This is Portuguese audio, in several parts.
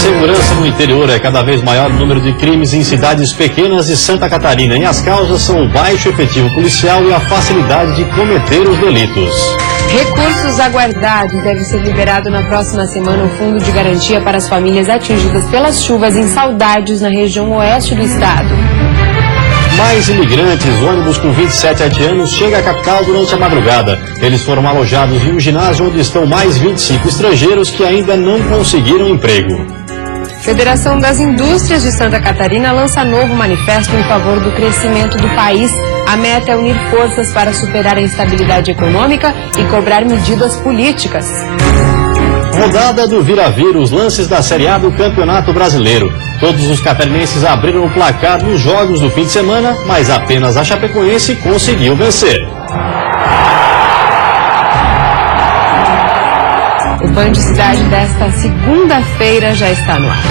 Segurança no interior é cada vez maior o número de crimes em cidades pequenas de Santa Catarina e as causas são o baixo efetivo policial e a facilidade de cometer os delitos. Recursos aguardados. Deve ser liberado na próxima semana o Fundo de Garantia para as famílias atingidas pelas chuvas em Saudades, na região oeste do estado. Mais imigrantes, ônibus com 27 haitianos chega à capital durante a madrugada. Eles foram alojados em um ginásio onde estão mais 25 estrangeiros que ainda não conseguiram emprego. Federação das Indústrias de Santa Catarina lança novo manifesto em favor do crescimento do país. A meta é unir forças para superar a instabilidade econômica e cobrar medidas políticas. Rodada do Vira-Vira, lances da Série A do Campeonato Brasileiro. Todos os catarinenses abriram o placar nos jogos do fim de semana, mas apenas a Chapecoense conseguiu vencer. O Band Cidade desta segunda-feira já está no ar.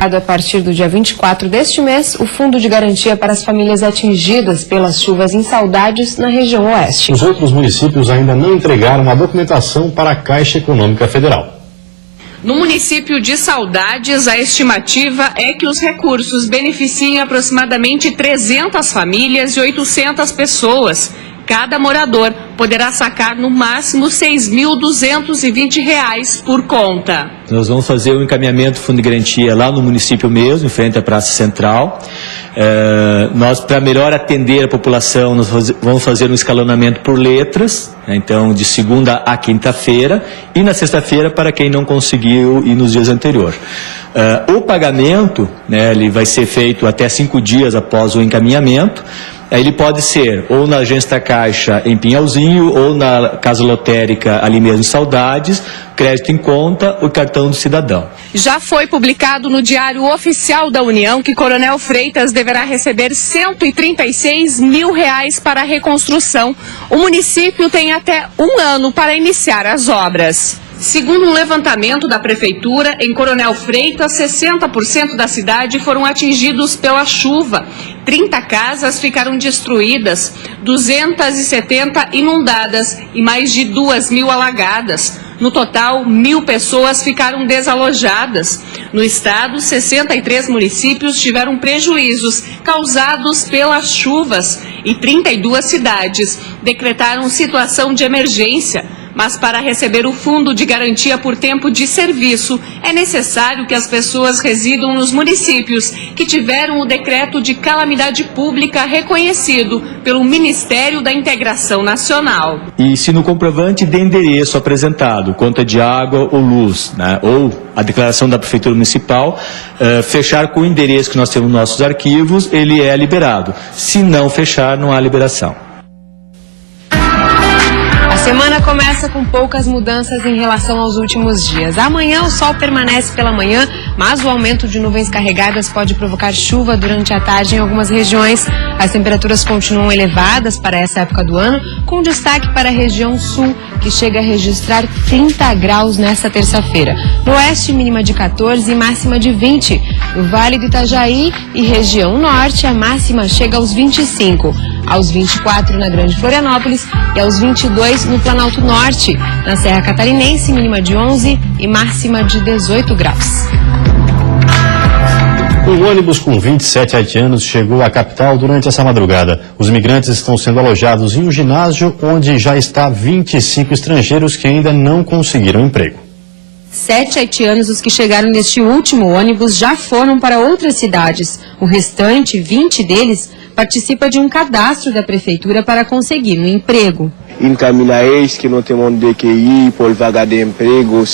A partir do dia 24 deste mês, o Fundo de Garantia para as famílias atingidas pelas chuvas em Saudades, na região oeste. Os outros municípios ainda não entregaram a documentação para a Caixa Econômica Federal. No município de Saudades, a estimativa é que os recursos beneficiem aproximadamente 300 famílias e 800 pessoas. Cada morador poderá sacar no máximo R$ 6.220 por conta. Nós vamos fazer o encaminhamento do Fundo de Garantia lá no município mesmo, em frente à Praça Central. Nós, para melhor atender a população, nós vamos fazer um escalonamento por letras, né, então de segunda a quinta-feira, e na sexta-feira para quem não conseguiu ir nos dias anteriores. O pagamento, né, ele vai ser feito até 5 dias após o encaminhamento. Ele pode ser ou na agência da Caixa em Pinhalzinho ou na Casa Lotérica ali mesmo em Saudades, crédito em conta, o cartão do cidadão. Já foi publicado no Diário Oficial da União que Coronel Freitas deverá receber R$ 136 mil para a reconstrução. O município tem até 1 ano para iniciar as obras. Segundo um levantamento da Prefeitura, em Coronel Freitas, 60% da cidade foram atingidos pela chuva. 30 casas ficaram destruídas, 270 inundadas e mais de 2.000 alagadas. No total, 1.000 pessoas ficaram desalojadas. No estado, 63 municípios tiveram prejuízos causados pelas chuvas e 32 cidades decretaram situação de emergência. Mas para receber o Fundo de Garantia por tempo de serviço, é necessário que as pessoas residam nos municípios que tiveram o decreto de calamidade pública reconhecido pelo Ministério da Integração Nacional. E se no comprovante de endereço apresentado, conta de água ou luz, né, ou a declaração da Prefeitura Municipal, fechar com o endereço que nós temos nos nossos arquivos, ele é liberado. Se não fechar, não há liberação. A semana começa com poucas mudanças em relação aos últimos dias. Amanhã o sol permanece pela manhã, mas o aumento de nuvens carregadas pode provocar chuva durante a tarde em algumas regiões. As temperaturas continuam elevadas para essa época do ano, com destaque para a região sul, que chega a registrar 30 graus nesta terça-feira. No oeste, mínima de 14 e máxima de 20. No Vale do Itajaí e região norte, a máxima chega aos 25. Aos 24 na Grande Florianópolis e aos 22 no Planalto Norte. Na Serra Catarinense, mínima de 11 e máxima de 18 graus. Um ônibus com 27 haitianos chegou à capital durante essa madrugada. Os migrantes estão sendo alojados em um ginásio onde já está 25 estrangeiros que ainda não conseguiram emprego. 7 haitianos, os que chegaram neste último ônibus, já foram para outras cidades. O restante, 20 deles, participa de um cadastro da prefeitura para conseguir um emprego. Encaminhar eles que não tem onde ir por vaga de emprego,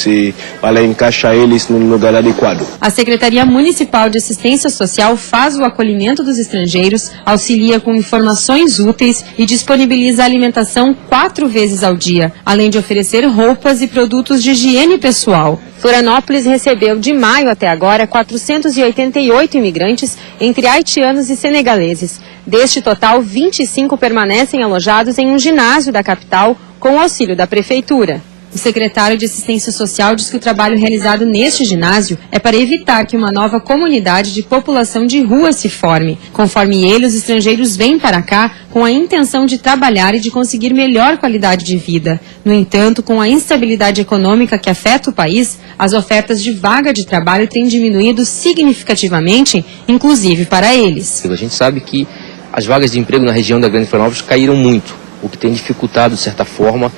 para encaixar eles no lugar adequado. A Secretaria Municipal de Assistência Social faz o acolhimento dos estrangeiros, auxilia com informações úteis e disponibiliza alimentação 4 vezes ao dia, além de oferecer roupas e produtos de higiene pessoal. Florianópolis recebeu de maio até agora 488 imigrantes, entre haitianos e senegaleses. Deste total, 25 permanecem alojados em um ginásio da capital com o auxílio da prefeitura. O secretário de Assistência Social diz que o trabalho realizado neste ginásio é para evitar que uma nova comunidade de população de rua se forme. Conforme ele, os estrangeiros vêm para cá com a intenção de trabalhar e de conseguir melhor qualidade de vida. No entanto, com a instabilidade econômica que afeta o país, as ofertas de vaga de trabalho têm diminuído significativamente, inclusive para eles. A gente sabe que as vagas de emprego na região da Grande Florianópolis caíram muito, o que tem dificultado, de certa forma,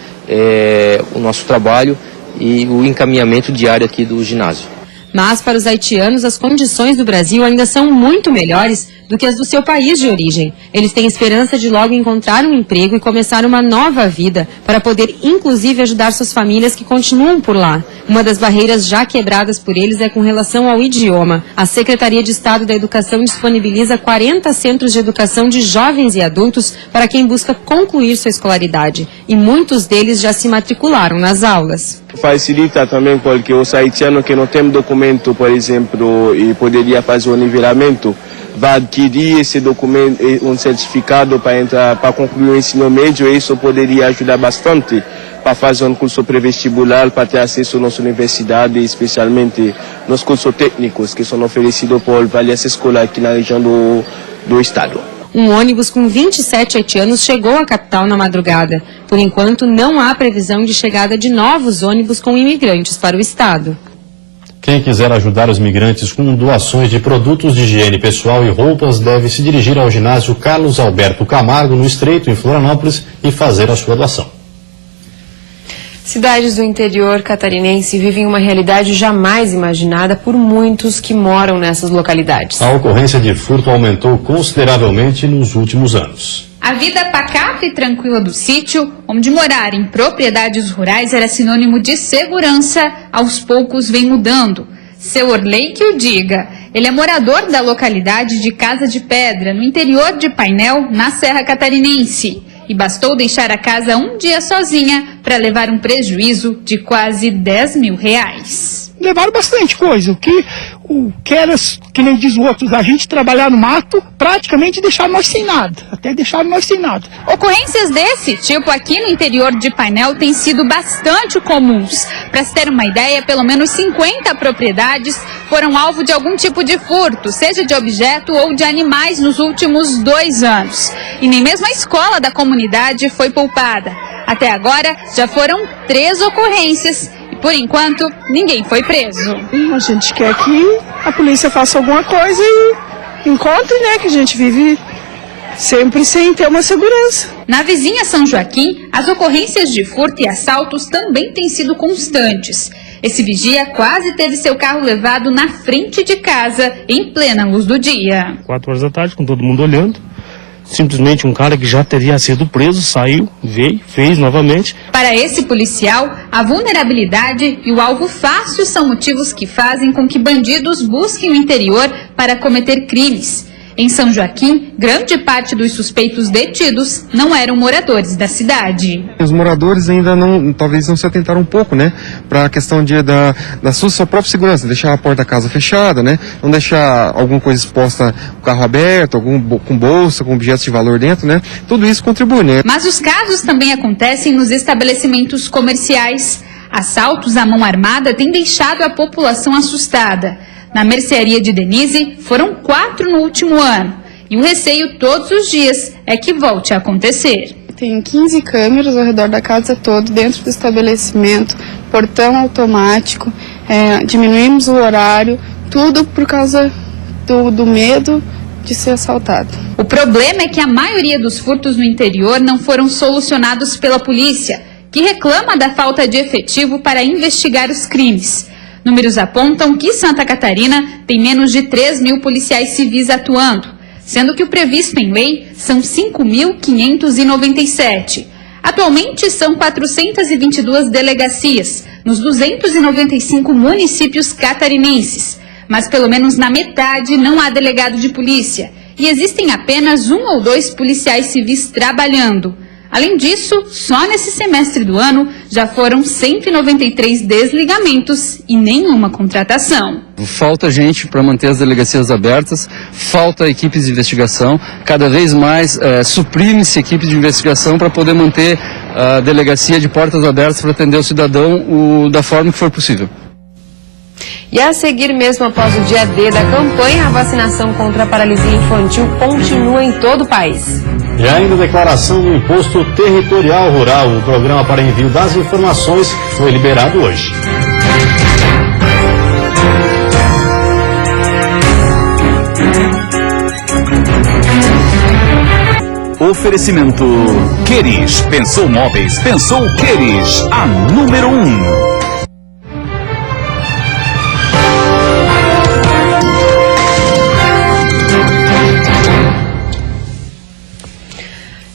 o nosso trabalho e o encaminhamento diário aqui do ginásio. Mas, para os haitianos, as condições do Brasil ainda são muito melhores do que as do seu país de origem. Eles têm esperança de logo encontrar um emprego e começar uma nova vida, para poder, inclusive, ajudar suas famílias que continuam por lá. Uma das barreiras já quebradas por eles é com relação ao idioma. A Secretaria de Estado da Educação disponibiliza 40 centros de educação de jovens e adultos para quem busca concluir sua escolaridade. E muitos deles já se matricularam nas aulas. Facilita também porque os haitianos que não têm documento, por exemplo, e poderia fazer o nivelamento, vai adquirir esse documento, um certificado para entrar, para concluir o ensino médio, e isso poderia ajudar bastante para fazer um curso pré-vestibular, para ter acesso à nossa universidade, especialmente nos cursos técnicos que são oferecidos por várias escolas aqui na região do estado. Um ônibus com 27 haitianos chegou à capital na madrugada. Por enquanto, não há previsão de chegada de novos ônibus com imigrantes para o estado. Quem quiser ajudar os migrantes com doações de produtos de higiene pessoal e roupas deve se dirigir ao ginásio Carlos Alberto Camargo, no Estreito, em Florianópolis, e fazer a sua doação. Cidades do interior catarinense vivem uma realidade jamais imaginada por muitos que moram nessas localidades. A ocorrência de furto aumentou consideravelmente nos últimos anos. A vida pacata e tranquila do sítio, onde morar em propriedades rurais era sinônimo de segurança, aos poucos vem mudando. Seu Orley que o diga. Ele é morador da localidade de Casa de Pedra, no interior de Painel, na Serra Catarinense. E bastou deixar a casa um dia sozinha para levar um prejuízo de quase R$10 mil. Levaram bastante coisa, o que era, que nem diz os outros, a gente trabalhar no mato, praticamente deixaram nós sem nada, até deixaram nós sem nada. Ocorrências desse tipo aqui no interior de Painel têm sido bastante comuns. Para se ter uma ideia, pelo menos 50 propriedades foram alvo de algum tipo de furto, seja de objeto ou de animais nos últimos 2 anos. E nem mesmo a escola da comunidade foi poupada. Até agora, já foram 3 ocorrências. Por enquanto, ninguém foi preso. A gente quer que a polícia faça alguma coisa e encontre, né, que a gente vive sempre sem ter uma segurança. Na vizinha São Joaquim, as ocorrências de furto e assaltos também têm sido constantes. Esse vigia quase teve seu carro levado na frente de casa, em plena luz do dia. 4 horas da tarde, com todo mundo olhando. Simplesmente um cara que já teria sido preso, saiu, veio, fez novamente. Para esse policial, a vulnerabilidade e o alvo fácil são motivos que fazem com que bandidos busquem o interior para cometer crimes. Em São Joaquim, grande parte dos suspeitos detidos não eram moradores da cidade. Os moradores ainda talvez não se atentaram um pouco, né, para a questão da sua própria segurança, deixar a porta da casa fechada, né, não deixar alguma coisa exposta, o carro aberto, com bolsa, com objetos de valor dentro, né, tudo isso contribui, né. Mas os casos também acontecem nos estabelecimentos comerciais. Assaltos à mão armada têm deixado a população assustada. Na mercearia de Denise, foram 4 no último ano. E o receio todos os dias é que volte a acontecer. Tem 15 câmeras ao redor da casa toda, dentro do estabelecimento, portão automático, diminuímos o horário, tudo por causa do medo de ser assaltado. O problema é que a maioria dos furtos no interior não foram solucionados pela polícia, que reclama da falta de efetivo para investigar os crimes. Números apontam que Santa Catarina tem menos de 3 mil policiais civis atuando, sendo que o previsto em lei são 5.597. Atualmente são 422 delegacias nos 295 municípios catarinenses, mas pelo menos na metade não há delegado de polícia e existem apenas 1 ou 2 policiais civis trabalhando. Além disso, só nesse semestre do ano já foram 193 desligamentos e nenhuma contratação. Falta gente para manter as delegacias abertas, falta equipes de investigação, cada vez mais suprime-se equipes de investigação para poder manter a delegacia de portas abertas para atender o cidadão da forma que for possível. E a seguir, mesmo após o dia D da campanha, a vacinação contra a paralisia infantil continua em todo o país. E ainda a declaração do Imposto Territorial Rural, o programa para envio das informações, foi liberado hoje. Oferecimento Queris. Pensou móveis, pensou Queris, a número 1.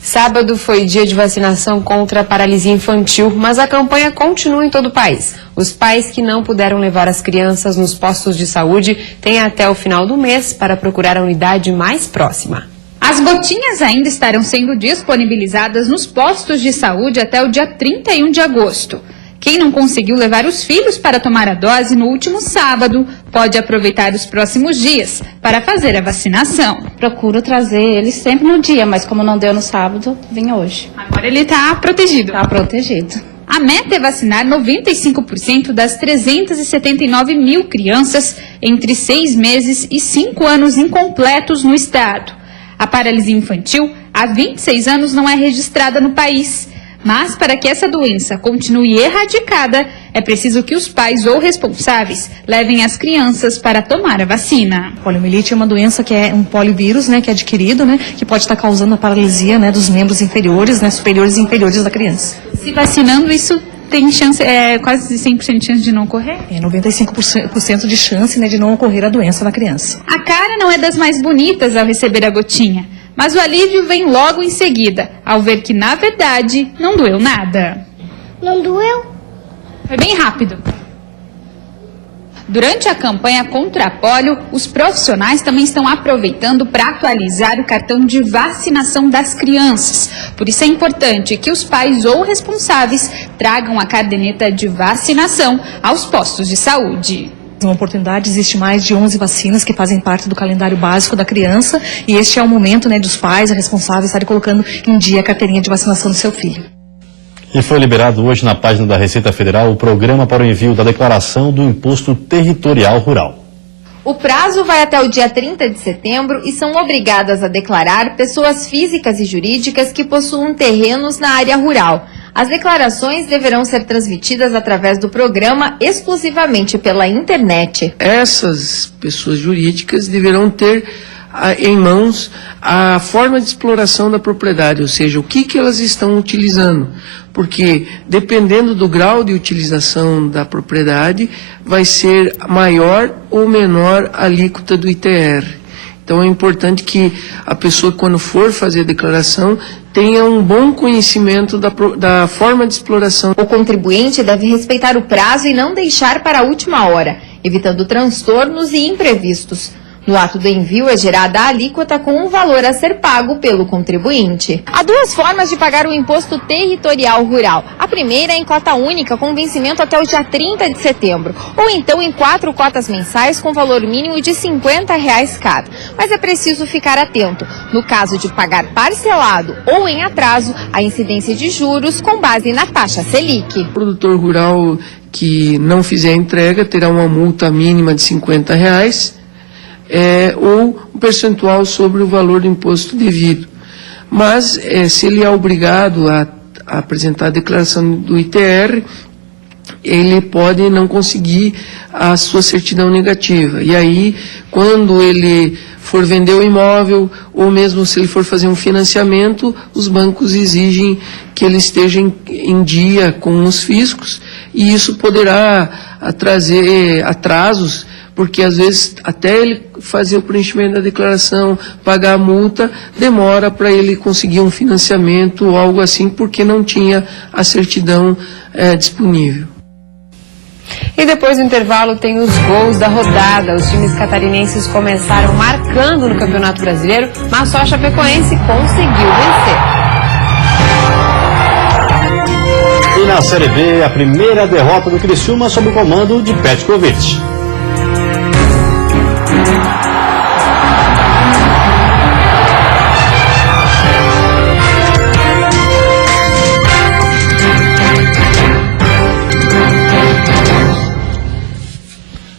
Sábado foi dia de vacinação contra a paralisia infantil, mas a campanha continua em todo o país. Os pais que não puderam levar as crianças nos postos de saúde têm até o final do mês para procurar a unidade mais próxima. As gotinhas ainda estarão sendo disponibilizadas nos postos de saúde até o dia 31 de agosto. Quem não conseguiu levar os filhos para tomar a dose no último sábado, pode aproveitar os próximos dias para fazer a vacinação. Procuro trazer ele sempre no dia, mas como não deu no sábado, vim hoje. Agora ele está protegido. Está protegido. A meta é vacinar 95% das 379 mil crianças entre 6 meses e 5 anos incompletos no estado. A paralisia infantil, há 26 anos, não é registrada no país. Mas, para que essa doença continue erradicada, é preciso que os pais ou responsáveis levem as crianças para tomar a vacina. Poliomielite é uma doença que é um polivírus, que é adquirido, que pode estar causando a paralisia, dos membros inferiores, superiores e inferiores da criança. Se vacinando, isso tem chance, quase 100% de chance de não ocorrer? É 95% de chance, de não ocorrer a doença na criança. A cara não é das mais bonitas ao receber a gotinha, mas o alívio vem logo em seguida, ao ver que, na verdade, não doeu nada. Não doeu? Foi bem rápido. Durante a campanha contra a polio, os profissionais também estão aproveitando para atualizar o cartão de vacinação das crianças. Por isso é importante que os pais ou responsáveis tragam a caderneta de vacinação aos postos de saúde. Uma oportunidade, existe mais de 11 vacinas que fazem parte do calendário básico da criança e este é o momento dos pais, responsáveis, estarem colocando em dia a carteirinha de vacinação do seu filho. E foi liberado hoje na página da Receita Federal o programa para o envio da declaração do Imposto Territorial Rural. O prazo vai até o dia 30 de setembro e são obrigadas a declarar pessoas físicas e jurídicas que possuam terrenos na área rural. As declarações deverão ser transmitidas através do programa exclusivamente pela internet. Essas pessoas jurídicas deverão ter em mãos a forma de exploração da propriedade, ou seja, o que elas estão utilizando. Porque, dependendo do grau de utilização da propriedade, vai ser maior ou menor a alíquota do ITR. Então, é importante que a pessoa, quando for fazer a declaração, tenha um bom conhecimento da forma de exploração. O contribuinte deve respeitar o prazo e não deixar para a última hora, evitando transtornos e imprevistos. No ato do envio é gerada a alíquota com o valor a ser pago pelo contribuinte. Há duas formas de pagar o Imposto Territorial Rural. A primeira é em cota única, com vencimento até o dia 30 de setembro. Ou então em 4 cotas mensais com valor mínimo de R$50 cada. Mas é preciso ficar atento. No caso de pagar parcelado ou em atraso, a incidência de juros com base na taxa Selic. O produtor rural que não fizer a entrega terá uma multa mínima de R$50. Ou um percentual sobre o valor do imposto devido. Mas, se ele é obrigado a apresentar a declaração do ITR, ele pode não conseguir a sua certidão negativa. E aí, quando ele for vender o imóvel, ou mesmo se ele for fazer um financiamento, os bancos exigem que ele esteja em dia com os fiscos, e isso poderá trazer atrasos, porque às vezes até ele fazer o preenchimento da declaração, pagar a multa, demora para ele conseguir um financiamento ou algo assim, porque não tinha a certidão disponível. E depois do intervalo tem os gols da rodada. Os times catarinenses começaram marcando no Campeonato Brasileiro, mas só a Chapecoense conseguiu vencer. E na Série B, a primeira derrota do Criciúma sob o comando de Petkovic.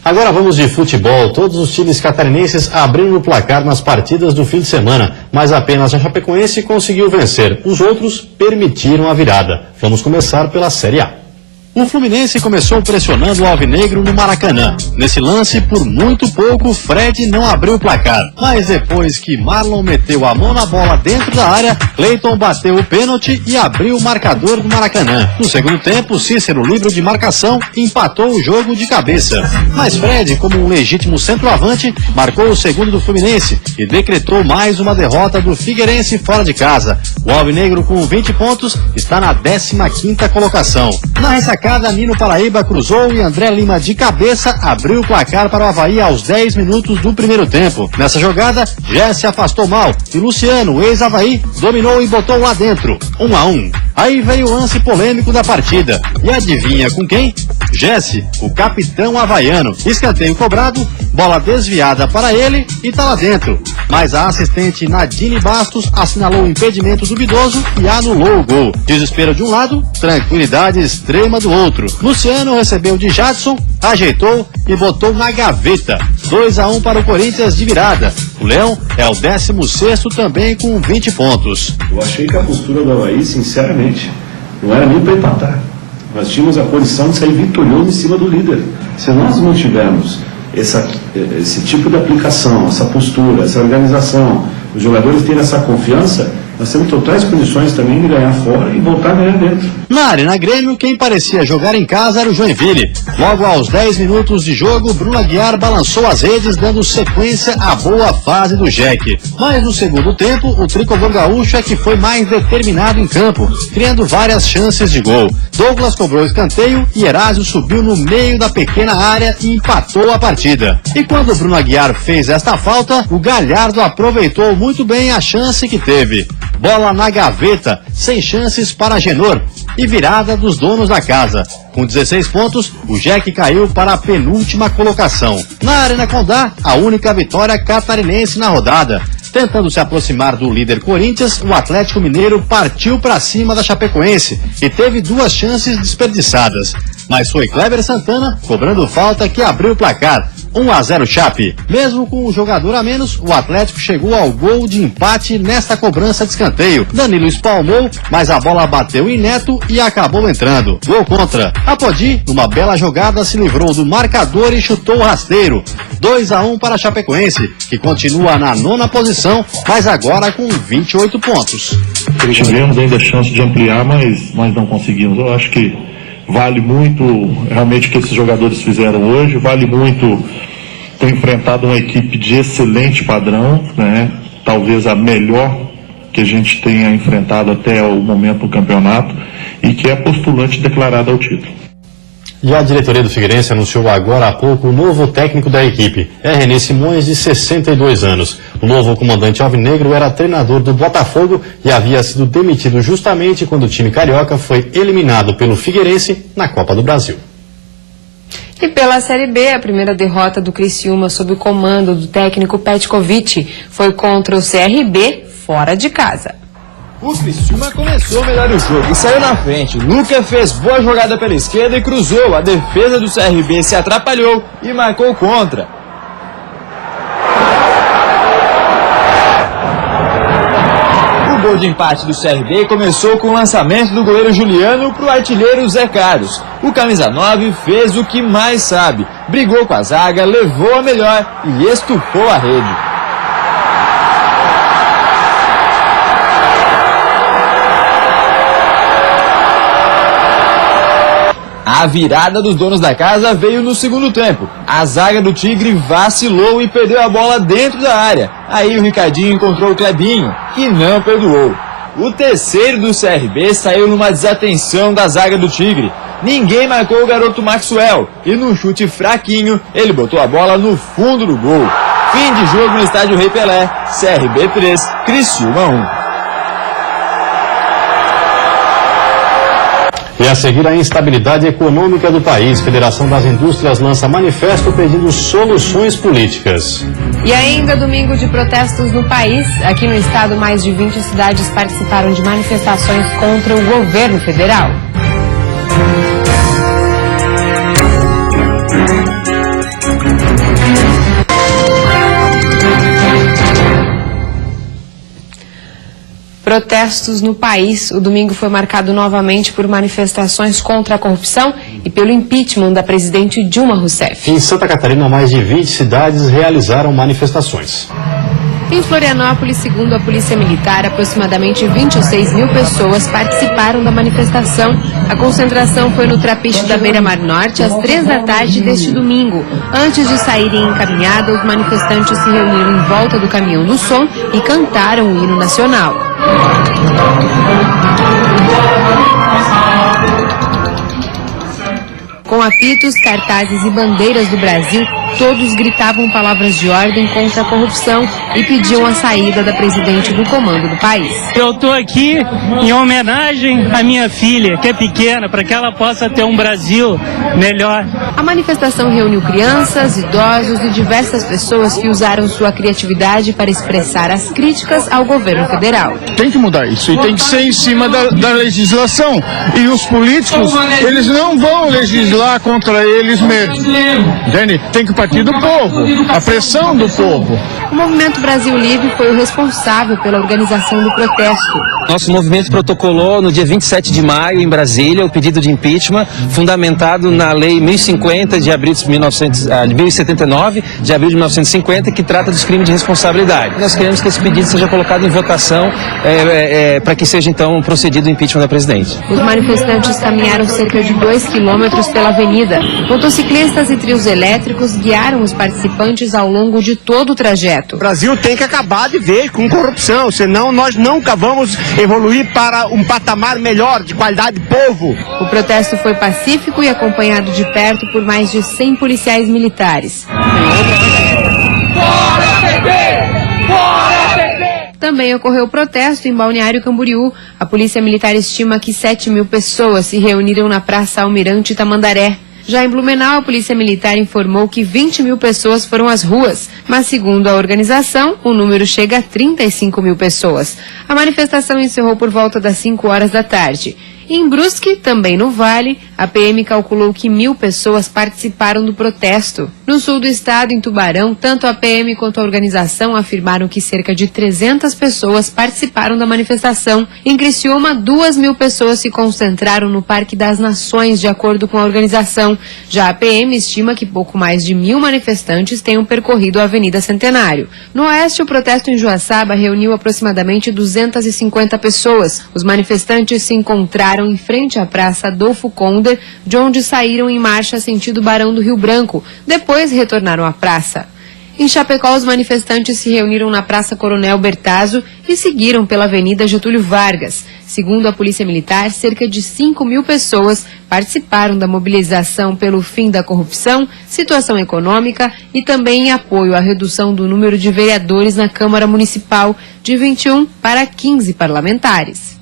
Agora vamos de futebol. Todos os times catarinenses abriram o placar nas partidas do fim de semana, mas apenas a Chapecoense conseguiu vencer. Os outros permitiram a virada. Vamos começar pela Série A. O Fluminense começou pressionando o Alvinegro no Maracanã. Nesse lance, por muito pouco, Fred não abriu o placar. Mas depois que Marlon meteu a mão na bola dentro da área, Cleiton bateu o pênalti e abriu o marcador do Maracanã. No segundo tempo, Cícero, livre de marcação, empatou o jogo de cabeça. Mas Fred, como um legítimo centroavante, marcou o segundo do Fluminense e decretou mais uma derrota do Figueirense fora de casa. O Alvinegro, com 20 pontos, está na 15ª colocação. Na ressacada, Nino Paraíba cruzou e André Lima de cabeça abriu o placar para o Avaí aos 10 minutos do primeiro tempo. Nessa jogada, Jesse afastou mal e Luciano, ex-Avaí, dominou e botou lá dentro, 1-1. Aí veio o lance polêmico da partida. E adivinha com quem? Jesse, o capitão havaiano. Escanteio cobrado, bola desviada para ele e tá lá dentro. Mas a assistente Nadine Bastos assinalou o impedimento duvidoso e anulou o gol. Desespero de um lado, tranquilidade extrema do outro. Luciano recebeu de Jadson, ajeitou e botou na gaveta. 2-1 para o Corinthians de virada. O Leão é o 16º também com 20 pontos. Eu achei que a postura do Avaí, sinceramente, não era nem para empatar. Nós tínhamos a condição de sair vitorioso em cima do líder. Se nós não tivermos esse tipo de aplicação, essa postura, essa organização, os jogadores terem essa confiança, nós temos totais condições também de ganhar fora e voltar a ganhar dentro. Na Arena Grêmio, quem parecia jogar em casa era o Joinville. Logo aos 10 minutos de jogo, Bruno Aguiar balançou as redes, dando sequência à boa fase do Jack. Mas no segundo tempo, o tricolor gaúcho é que foi mais determinado em campo, criando várias chances de gol. Douglas cobrou escanteio e Erásio subiu no meio da pequena área e empatou a partida. E quando o Bruno Aguiar fez esta falta, o Galhardo aproveitou muito bem a chance que teve. Bola na gaveta, sem chances para Genor e virada dos donos da casa. Com 16 pontos, o Jack caiu para a penúltima colocação. Na Arena Condá, a única vitória catarinense na rodada. Tentando se aproximar do líder Corinthians, o Atlético Mineiro partiu para cima da Chapecoense e teve 2 chances desperdiçadas. Mas foi Kleber Santana, cobrando falta, que abriu o placar. 1-0 Chape. Mesmo com um jogador a menos, o Atlético chegou ao gol de empate nesta cobrança de escanteio. Danilo espalmou, mas a bola bateu em Neto e acabou entrando. Gol contra. Apodi, numa bela jogada, se livrou do marcador e chutou o rasteiro. 2-1 para a Chapecoense, que continua na 9ª posição, mas agora com 28 pontos. Tivemos ainda a chance de ampliar, mas não conseguimos. Eu acho que vale muito realmente o que esses jogadores fizeram hoje, vale muito ter enfrentado uma equipe de excelente padrão, né? Talvez a melhor que a gente tenha enfrentado até o momento do campeonato e que é postulante declarada ao título. E a diretoria do Figueirense anunciou agora há pouco o novo técnico da equipe. É René Simões, de 62 anos. O novo comandante alvinegro era treinador do Botafogo e havia sido demitido justamente quando o time carioca foi eliminado pelo Figueirense na Copa do Brasil. E pela Série B, a primeira derrota do Criciúma sob o comando do técnico Petkovic foi contra o CRB fora de casa. O Criciúma começou melhor o jogo e saiu na frente. Luca fez boa jogada pela esquerda e cruzou. A defesa do CRB se atrapalhou e marcou contra. O gol de empate do CRB começou com o lançamento do goleiro Juliano para o artilheiro Zé Carlos. O camisa 9 fez o que mais sabe. Brigou com a zaga, levou a melhor e estufou a rede. A virada dos donos da casa veio no segundo tempo. A zaga do Tigre vacilou e perdeu a bola dentro da área. Aí o Ricardinho encontrou o Clebinho, que não perdoou. O terceiro do CRB saiu numa desatenção da zaga do Tigre. Ninguém marcou o garoto Maxwell. E num chute fraquinho, ele botou a bola no fundo do gol. Fim de jogo no estádio Rei Pelé. CRB 3, Criciúma 1. E a seguir, a instabilidade econômica do país. Federação das Indústrias lança manifesto pedindo soluções políticas. E ainda domingo de protestos no país. Aqui no estado, mais de 20 cidades participaram de manifestações contra o governo federal. Protestos no país. O domingo foi marcado novamente por manifestações contra a corrupção e pelo impeachment da presidente Dilma Rousseff. Em Santa Catarina, mais de 20 cidades realizaram manifestações. Em Florianópolis, segundo a Polícia Militar, aproximadamente 26 mil pessoas participaram da manifestação. A concentração foi no Trapiche da Beira-Mar Norte às 3 da tarde deste domingo. Antes de saírem em caminhada, os manifestantes se reuniram em volta do caminhão do som e cantaram o hino nacional. Com apitos, cartazes e bandeiras do Brasil, todos gritavam palavras de ordem contra a corrupção e pediam a saída da presidente do comando do país. Eu estou aqui em homenagem à minha filha, que é pequena, para que ela possa ter um Brasil melhor. A manifestação reuniu crianças, idosos e diversas pessoas que usaram sua criatividade para expressar as críticas ao governo federal. Tem que mudar isso e tem que ser em cima da legislação. E os políticos, eles não vão legislar contra eles mesmos. Entende? Tem que partir do povo, a pressão do povo. O Movimento Brasil Livre foi o responsável pela organização do protesto. Nosso movimento protocolou no dia 27 de maio, em Brasília, o pedido de impeachment, fundamentado na Lei 1050 de abril de 1079, de abril de 1950, que trata dos crimes de responsabilidade. Nós queremos que esse pedido seja colocado em votação para que seja, então, procedido o impeachment da presidente. Os manifestantes caminharam cerca de 2 quilômetros pela avenida. Motociclistas e trios elétricos guiaram os participantes ao longo de todo o trajeto. O Brasil tem que acabar de vez com corrupção, senão nós nunca vamos evoluir para um patamar melhor de qualidade de povo. O protesto foi pacífico e acompanhado de perto por mais de 100 policiais militares. Também ocorreu protesto em Balneário Camboriú. A Polícia Militar estima que 7 mil pessoas se reuniram na Praça Almirante Tamandaré. Já em Blumenau, a Polícia Militar informou que 20 mil pessoas foram às ruas, mas segundo a organização, o número chega a 35 mil pessoas. A manifestação encerrou por volta das 5 horas da tarde. Em Brusque, também no Vale, a PM calculou que 1.000 pessoas participaram do protesto. No sul do estado, em Tubarão, tanto a PM quanto a organização afirmaram que cerca de 300 pessoas participaram da manifestação. Em Criciúma, 2.000 pessoas se concentraram no Parque das Nações, de acordo com a organização. Já a PM estima que pouco mais de 1.000 manifestantes tenham percorrido a Avenida Centenário. No oeste, o protesto em Joaçaba reuniu aproximadamente 250 pessoas. Os manifestantes se encontraram em frente à Praça Adolfo Konder, de onde saíram em marcha sentido Barão do Rio Branco. Depois retornaram à praça. Em Chapecó, os manifestantes se reuniram na Praça Coronel Bertazzo e seguiram pela Avenida Getúlio Vargas. Segundo a Polícia Militar, cerca de 5 mil pessoas participaram da mobilização pelo fim da corrupção, situação econômica e também em apoio à redução do número de vereadores na Câmara Municipal, de 21 para 15 parlamentares.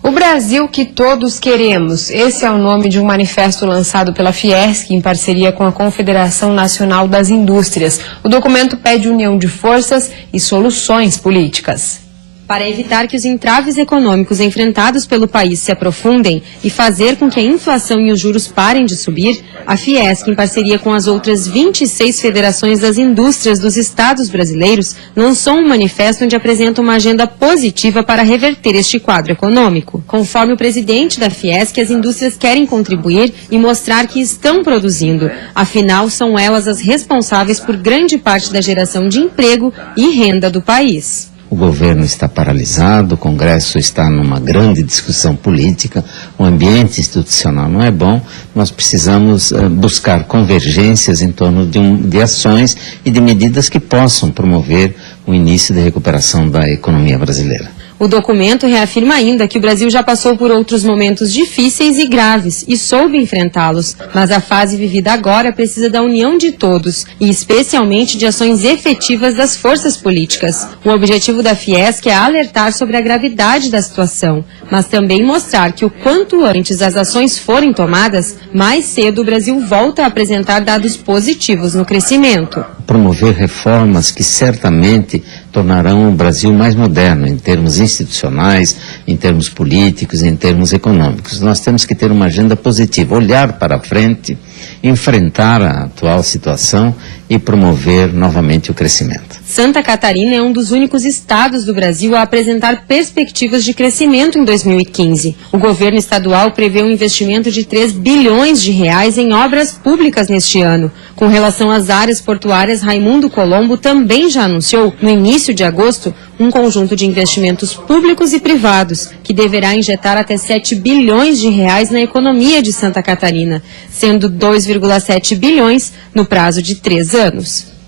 O Brasil que todos queremos. Esse é o nome de um manifesto lançado pela Fiesc em parceria com a Confederação Nacional das Indústrias. O documento pede união de forças e soluções políticas. Para evitar que os entraves econômicos enfrentados pelo país se aprofundem e fazer com que a inflação e os juros parem de subir, a Fiesc, em parceria com as outras 26 federações das indústrias dos estados brasileiros, lançou um manifesto onde apresenta uma agenda positiva para reverter este quadro econômico. Conforme o presidente da Fiesc, as indústrias querem contribuir e mostrar que estão produzindo. Afinal, são elas as responsáveis por grande parte da geração de emprego e renda do país. O governo está paralisado, o Congresso está numa grande discussão política, o ambiente institucional não é bom, nós precisamos buscar convergências em torno de ações e de medidas que possam promover o início da recuperação da economia brasileira. O documento reafirma ainda que o Brasil já passou por outros momentos difíceis e graves e soube enfrentá-los, mas a fase vivida agora precisa da união de todos e especialmente de ações efetivas das forças políticas. O objetivo da Fiesc é alertar sobre a gravidade da situação, mas também mostrar que o quanto antes as ações forem tomadas, mais cedo o Brasil volta a apresentar dados positivos no crescimento. Promover reformas que certamente tornarão o Brasil mais moderno em termos institucionais, em termos políticos, em termos econômicos. Nós temos que ter uma agenda positiva, olhar para frente enfrentar a atual situação e promover novamente o crescimento. Santa Catarina é um dos únicos estados do Brasil a apresentar perspectivas de crescimento em 2015. O governo estadual prevê um investimento de 3 bilhões de reais em obras públicas neste ano. Com relação às áreas portuárias, Raimundo Colombo também já anunciou, no início de agosto, um conjunto de investimentos públicos e privados, que deverá injetar até 7 bilhões de reais na economia de Santa Catarina, sendo 2,7 bilhões no prazo de 3 anos.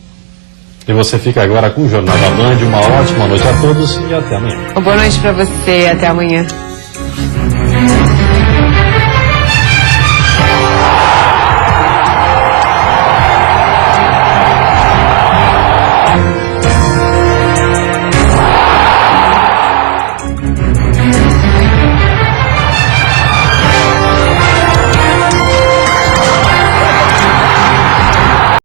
E você fica agora com o Jornal da Band. Uma ótima noite a todos e até amanhã. Boa noite para você, até amanhã.